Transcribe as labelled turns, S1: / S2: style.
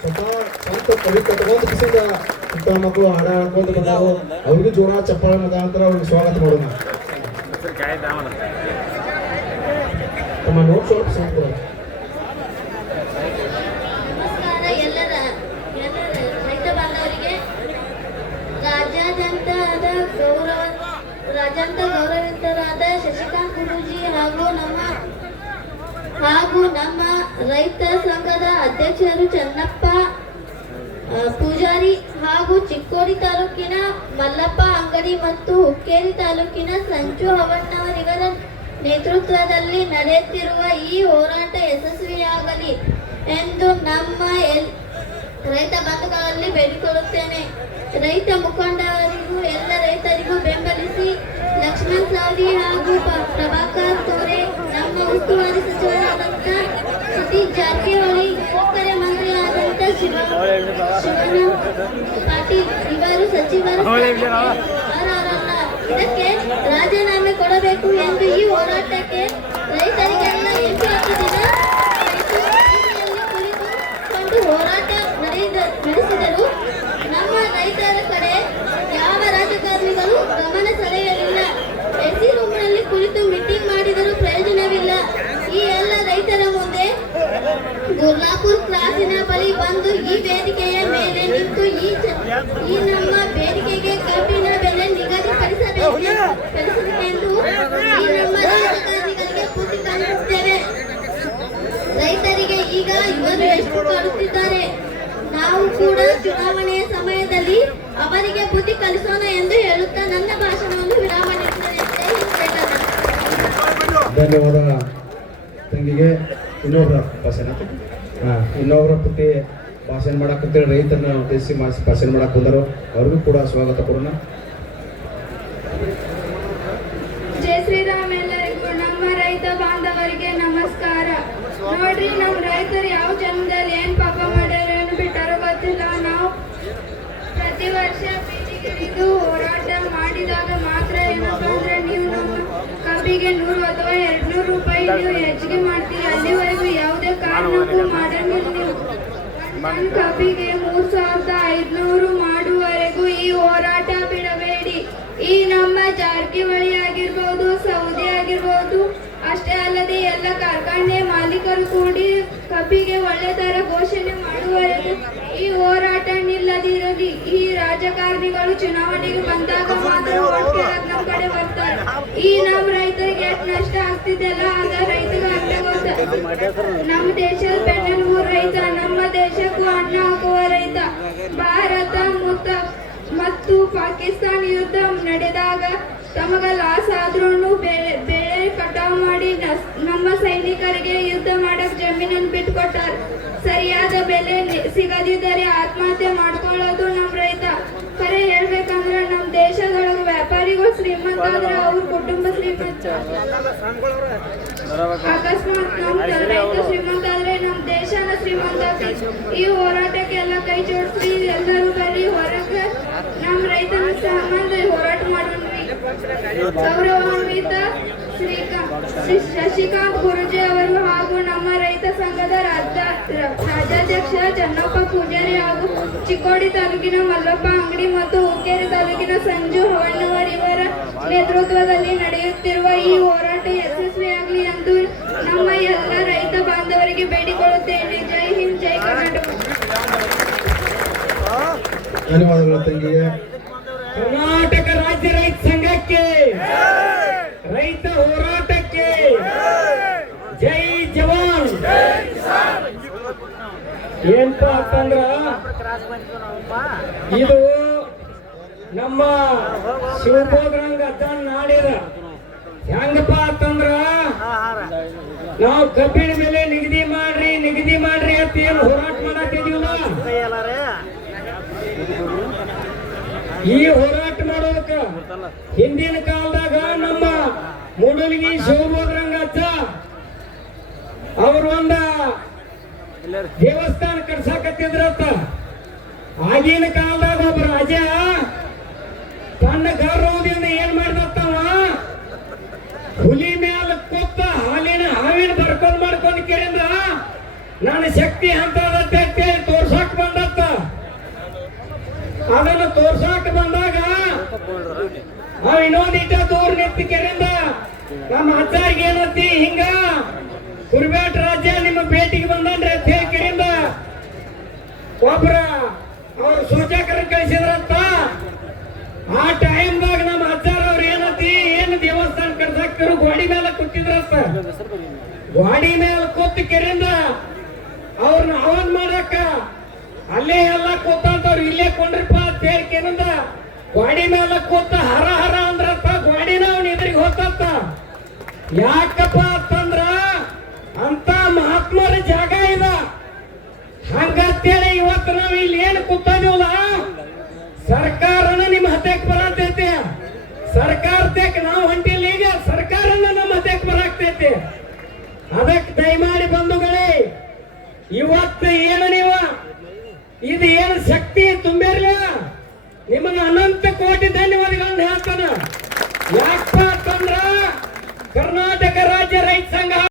S1: ಸ್ವತಃ ಕವಿ ಕಟ್ಕೊಂಡು ಕಿಸಿಂದ ಮಕ್ಕಳು ಹಾಡ ಹಾಡ್ಕೊಂಡು ಬಂದವು ಅವ್ರಿಗೆ ಜೋರ ಚಪ್ಪಾಳೆ ಮುಖಾಂತರ ಅವ್ರಿಗೆ ಸ್ವಾಗತ ಮಾಡೋಣ. ತಮ್ಮ ನೋಟ್ ಸ್ವಲ್ಪ ಸ್ವಲ್ಪ
S2: ನಮಸ್ಕಾರ ಎಲ್ಲರ ಎಲ್ಲರ ರೈತ ಬಾಂಧವರಿಗೆ ರಾಜ್ಯಾದ್ಯಂತದ ಗೌರವ ರಾಜ್ಯಾಂತ ಗೌರವಿತರಾದ ಶಶಿಕಾಂತ್ ಗುರೂಜಿ ಹಾಗೂ ನಮ್ಮ ಹಾಗೂ ನಮ್ಮ ರೈತ ಸಂಘದ ಅಧ್ಯಕ್ಷರು ಚನ್ನಪ್ಪ ಪೂಜಾರಿ ಹಾಗೂ ಚಿಕ್ಕೋಡಿ ತಾಲೂಕಿನ ಮಲ್ಲಪ್ಪ ಅಂಗಡಿ ಮತ್ತು ಹುಕ್ಕೇರಿ ತಾಲೂಕಿನ ಸಂಜು ಹವಣ್ಣವರಿಗರ ನೇತೃತ್ವದಲ್ಲಿ ನಡೆಯುತ್ತಿರುವ ಈ ಹೋರಾಟ ಯಶಸ್ವಿಯಾಗಲಿ ಎಂದು ನಮ್ಮ ಎಲ್, ರೈತ ಬಂಧುಗಳಲ್ಲಿ ಬೇಡಿಕೊಳ್ಳುತ್ತೇನೆ. ರೈತ ಮುಖಂಡರಿಗೂ, ಎಲ್ಲ ರೈತರಿಗೂ ಬೆಂಬಲಿಸಿ ಲಕ್ಷ್ಮಣ್ ಸಾವಿ ಹಾಗೂ ಪ್ರಭಾಕರ್ ಪಾಟೀಲ್ ಇವರು ಸಚಿವರು. ಇದಕ್ಕೆ ರಾಜೀನಾಮೆ ಕೊಡಬೇಕು ಎಂದು ಈ ಹೋರಾಟಕ್ಕೆ ರೈತರಿಗೆಲ್ಲ ಎಂಟು ಹತ್ತು ದಿನ ರೈತರು ಕುಳಿತುಕೊಂಡು ಹೋರಾಟ ನಡೆದ ನಡೆಸಿದರು ನಮ್ಮ ರೈತರ ಕಡೆ ಯಾವ ರಾಜಕಾರಣಿಗಳು ಗಮನ ಸೆಳೆಯಲಿಲ್ಲ ಎಸಿ ರೂಮ್ನಲ್ಲಿ ಕುಳಿತು ಮೀಟಿಂಗ್ ಮಾಡಿದರೂ ಪ್ರಯೋಜನವಿಲ್ಲ ಈ ಎಲ್ಲ ರೈತರ ಮುಂದೆ ಗುರ್ಲಾಪುರ್ ಕ್ರಾಸಿನ ಬಳಿ ಬಂದು ಈ ವೇದಿಕೆಯ ಮೇಲೆ ನಿಂತು ಈ ಚ- ಈ ನಮ್ಮ ಬೇಡಿಕೆಗೆ ಕಬ್ಬಿನ ಬೆಲೆ ನಿಗದಿಪಡಿಸಬೇಕು ಪಡಿಸಬೇಕೆಂದು ಈ ನಮ್ಮ ರಾಜಕಾರಣಿಗಳಿಗೆ ಬುದ್ಧಿ ಕಲಿಸುತ್ತೇವೆ ರೈತರಿಗೆ ಈಗ ಇವರು ನಾವು ಕೂಡ ಚುನಾವಣೆಯ ಸಮಯದಲ್ಲಿ ಅವರಿಗೆ ಬುದ್ಧಿ ಕಲಿಸೋಣ ಎಂದು ಹೇಳುತ್ತಾ ನನ್ನ ಭಾಷಣವನ್ನು ವಿರಾಮ
S1: ಧನ್ಯವಾದ ತಂಗಿಗೆ. ಇನ್ನೊಬ್ರ ಭಾಷಣ. ಇನ್ನೊಬ್ಬರ ಪ್ರತಿ ಭಾಷಣ ಮಾಡಕ್ಕಂತೇಳಿ ರೈತರನ್ನ ಉದ್ದೇಶಿಸಿ ಮಾಡಿಸಿ ಭಾಷಣ ಮಾಡಕ್ಕೆ ಬಂದರು. ಅವ್ರಿಗೂ ಕೂಡ ಸ್ವಾಗತ ಕೊಡೋಣ
S3: ಜಯ ಶ್ರೀರಾಮ್ ಎಲ್ಲರಿಗೂ. ನಮ್ಮ ರೈತ ಬಾಂಧವರಿಗೆ ನಮಸ್ಕಾರ. ನೋಡ್ರಿ ನಮ್ಮ ರೈತರು ಯಾವ ಪ್ರತಿ ವರ್ಷ ಬೀದಿಗಿಳಿದು ಹೋರಾಟ ಮಾಡಿದಾಗ ಮಾತ್ರ ಏನಪ್ಪ ನೀವು ನಮ್ಮ ಕಬ್ಬಿಗೆ ನೂರು ಅಥವಾ ಎರಡ್ನೂರು ರೂಪಾಯಿ ನೀವು ಹೆಚ್ಚಿಗೆ ಮಾಡ್ತೀರಿ? ಅಲ್ಲಿವರೆಗೂ ಯಾವುದೇ ಕಾರಣಕ್ಕೂ ಮಾಡಂಗಿಲ್ಲ ನೀವು ಕಬ್ಬಿಗೆ ಮೂರ್ ಸಾವಿರದ ಐದ್ನೂರು ಮಾಡುವವರೆಗೂ ಈ ಹೋರಾಟ ಬಿಡಬೇಡಿ. ಈ ನಮ್ಮ ಜಾರಕಿಹೊಳಿ ಆಗಿರ್ಬೋದು, ಸೌದಿ ಆಗಿರ್ಬೋದು, ಅಷ್ಟೇ ಅಲ್ಲದೆ ಎಲ್ಲ ಕಾರ್ಖಾನೆ ಮಾಲೀಕರು ಕೂಡಿ ಕಬ್ಬಿಗೆ ಒಳ್ಳೆದರ ಘೋಷಣೆ ಮಾಡುವ ಈ ಹೋರಾಟ ನಿಲ್ಲದಿರಲಿ. ಈ ರಾಜಕಾರಣಿಗಳು ಚುನಾವಣೆಗೆ ಬಂದಾಗ ಮಾತ್ರ ನಮ್ಮ ಕಡೆ ಬರ್ತಾರೆ ಈ ನಮ್ಮ ರೈತರಿಗೆ ಎಷ್ಟು ನಷ್ಟ ಆಗ್ತಿದೆಲ್ಲ, ಆಗ ರೈತರಿಗೆ ಅರ್ಥ ನಮ್ಮ ದೇಶದ ಬೆನ್ನೆಲುಬು ರೈತ, ನಮ್ಮ ದೇಶಕ್ಕೂ ಅನ್ನ ಹಾಕುವ ರೈತ. ಭಾರತ ಮುತ್ತ ಪಾಕಿಸ್ತಾನ ಯುದ್ಧ ನಡೆದಾಗ ತಮಗ ಲಾಸ್ ಆದ್ರೂ ಮಾಡಿ ನಮ್ಮ ಸೈನಿಕರಿಗೆ ಯುದ್ಧ ಮಾಡಕ್ ಜಮೀನನ್ನು ಬಿಟ್ಕೊಟ್ಟಾರ ಸರಿಯಾದ ಬೆಲೆ ಸಿಗದಿದ್ದರೆ ಆತ್ಮಹತ್ಯೆ ಮಾಡ್ಕೊಳ್ಳೋದು ನಮ್ಮ ರೈತ. ಖರೆ ಹೇಳ್ಬೇಕಂದ್ರ ನಮ್ಮ ದೇಶದೊಳಗ ವ್ಯಾಪಾರಿಗಳು ಶ್ರೀಮಂತ ಆದ್ರೆ ಅವ್ರ ಕುಟುಂಬ ಶ್ರೀಮಂತ. ಅಕಸ್ಮಾತ್ ನಮ್ಮ ರೈತ ಶ್ರೀಮಂತ ಆದ್ರೆ ನಮ್ಮ ದೇಶನ ಶ್ರೀಮಂತ ಈ ಈ ಹೋರಾಟಕ್ಕೆಲ್ಲ ಕೈ ಜೋಡಿಸಿ ಎಲ್ಲರೂ ಬರ್ರಿ ಹೊರಗ ನಮ್ಮ ರೈತನ ಸಂಬಂಧ ಹೋರಾಟ ಮಾಡ್ರಿ ಗೌರವಾನ್ವಿತ ಶ್ರೀ ಶಶಿಕಾಂತ್ ಗುರುಜಿ ಅವರು ಹಾಗೂ ನಮ್ಮ ರೈತ ಸಂಘದ ರಾಜ್ಯ ರಾಜ್ಯಾಧ್ಯಕ್ಷ ಚನ್ನಪ್ಪ ಪೂಜಾರಿ ಹಾಗೂ ಚಿಕ್ಕೋಡಿ ತಾಲೂಕಿನ ಮಲ್ಲಪ್ಪ ಅಂಗಡಿ ಮತ್ತು ಹುಕ್ಕೇರಿ ತಾಲೂಕಿನ ಸಂಜು ಹವಣ್ಣವರ್ ಇವರ ನೇತೃತ್ವದಲ್ಲಿ ನಡೆಯುತ್ತಿರುವ ಈ ಹೋರಾಟ ಯಶಸ್ವಿಯಾಗಲಿ ಎಂದು ನಮ್ಮ ಎಲ್ಲ ರೈತ ಬಾಂಧವರಿಗೆ ಬೇಡಿಕೊಳ್ಳುತ್ತೇನೆ. ಜೈ ಹಿಂದ್ ಜೈ ಕರ್ನಾಟಕ.
S1: ಧನ್ಯವಾದಗಳು ತಂಗಿಗೆ
S4: ಕರ್ನಾಟಕ ರಾಜ್ಯ ರೈತ ಸಂಘಕ್ಕೆ ರೈತ ಹೋರಾಟಕ್ಕೆ ಜೈ ಜವಾನ್ ಏನಪ್ಪ ಅಂತಂದ್ರ ಇದು ನಮ್ಮ ಶಿವಭೋಗ್ರಂಗ ಅಜ್ಜನ್ ನಾಡಿದ. ಹೆಂಗಪ್ಪ ಅಂತಂದ್ರ? ನಾವು ಕಬ್ಬಿಣ ಮೇಲೆ ನಿಗದಿ ಮಾಡ್ರಿ ನಿಗದಿ ಮಾಡ್ರಿ ಅಂತ ಏನು ಹೋರಾಟ ಮಾಡತ್ತಿದೀವಲ್ಲ ಈ ಹೋರಾಟ ಮಾಡೋದಕ್ಕ ಹಿಂದಿನ ಕಾಲದಾಗ ನಮ್ಮ ಮೂಡಲಗಿ ಶಿವಭೋಗ್ರಂಗ ಅಜ್ಜ, ಅವ್ರ ಒಂದ ದೇವಸ್ಥಾನ ಕಟ್ಸಾಕತ್ತಿದ್ರಂತ ಆಗಿನ ಕಾಲದಾಗ ಒಬ್ಬ ರಾಜ ತನ್ನ ಗೌರವದಿಂದ ಏನ್ ಮಾಡ್ದತ್ತವ? ಹುಲಿ ಮ್ಯಾಲ ಕೂತ ಹಾಲಿನ ಹಾವಿನ ಬರ್ಕೊಂಡ್ ಮಾಡ್ಕೊಂಡ್ ಕೇಳಿದ ನನ್ನ ಶಕ್ತಿ ಅಂತ ಅದನ್ನು ತೋರ್ಸಾಕ್ ಬಂದಾಗ ಅವ್ ಇನ್ನೊಂದಿಟ್ಟ ದೂರ ನಿಂತ ಕೇಳಿಂದ ನಮ್ಮ ಅಜ್ಜಾರಿಗೆ ಏನತ್ತಿ ಹಿಂಗ? ಕುರ್ಬೇಟ್ ರಾಜ್ಯ ಒಬ್ರ ಅವ್ರ ಸೂಚಕರ ಕಳಿಸಿದ್ರಂತ, ಆ ಟೈಮ್ದಾಗ ನಮ್ಮ ಅಜ್ಜಾರ ಅವ್ರ ಏನತಿ, ಏನು ದೇವಸ್ಥಾನ ಕಟ್ಸಾಕ್ತಿರು ಗೋಡಿ ಮೇಲೆ ಕೂತಿದ್ರಂತ. ಗೋಡಿ ಮೇಲೆ ಕೂತ್ ಕೆರೆಯಿಂದ ಅವ್ರನ್ನ ಅವನ್ ಮಾಡಕ್ಕ ಅಲ್ಲೇ ಎಲ್ಲ ಕೂತಂತವ್ರು ಇಲ್ಲೇ ಕೊಂಡ್ರಿಪ್ಪ ಅಂತ ಹೇಳಿಕೆನಿಂದ ಗೋಡಿ ಮೇಲೆ ಕೂತ ಹರ ಹರ ಅಂದ್ರಪ್ಪ ಗೋಡಿನ ಅವನ ಎದುರಿಗೆ ಹೋತಂತ. ಯಾಕಪ್ಪ ಸರ್ಕಾರನ ನಿಮ್ಮ ಹತ್ಯೆಗೆ ಬರತೈತಿ. ಸರ್ಕಾರಕ್ಕೆ ನಾವು ಹೊಂಟಿಲ್ಲ ಈಗ ಸರ್ಕಾರನ ನಮ್ಮ ಹತ್ಯಕ್ಕೆ ಬರಾಕ್ತೈತಿ. ಅದಕ್ಕೆ ದಯಮಾಡಿ ಬಂಧುಗಳೇ, ಇವತ್ತು ಏನು ನೀವು? ಇದು ಏನು ಶಕ್ತಿ ತುಂಬಿರ್ಲ ನಿಮ್ಮನ್ನ ಅನಂತ ಕೋಟಿ ಧನ್ಯವಾದಗಳನ್ನು ಹೇಳ್ತಾನ. ಯಾಕಪ್ಪ?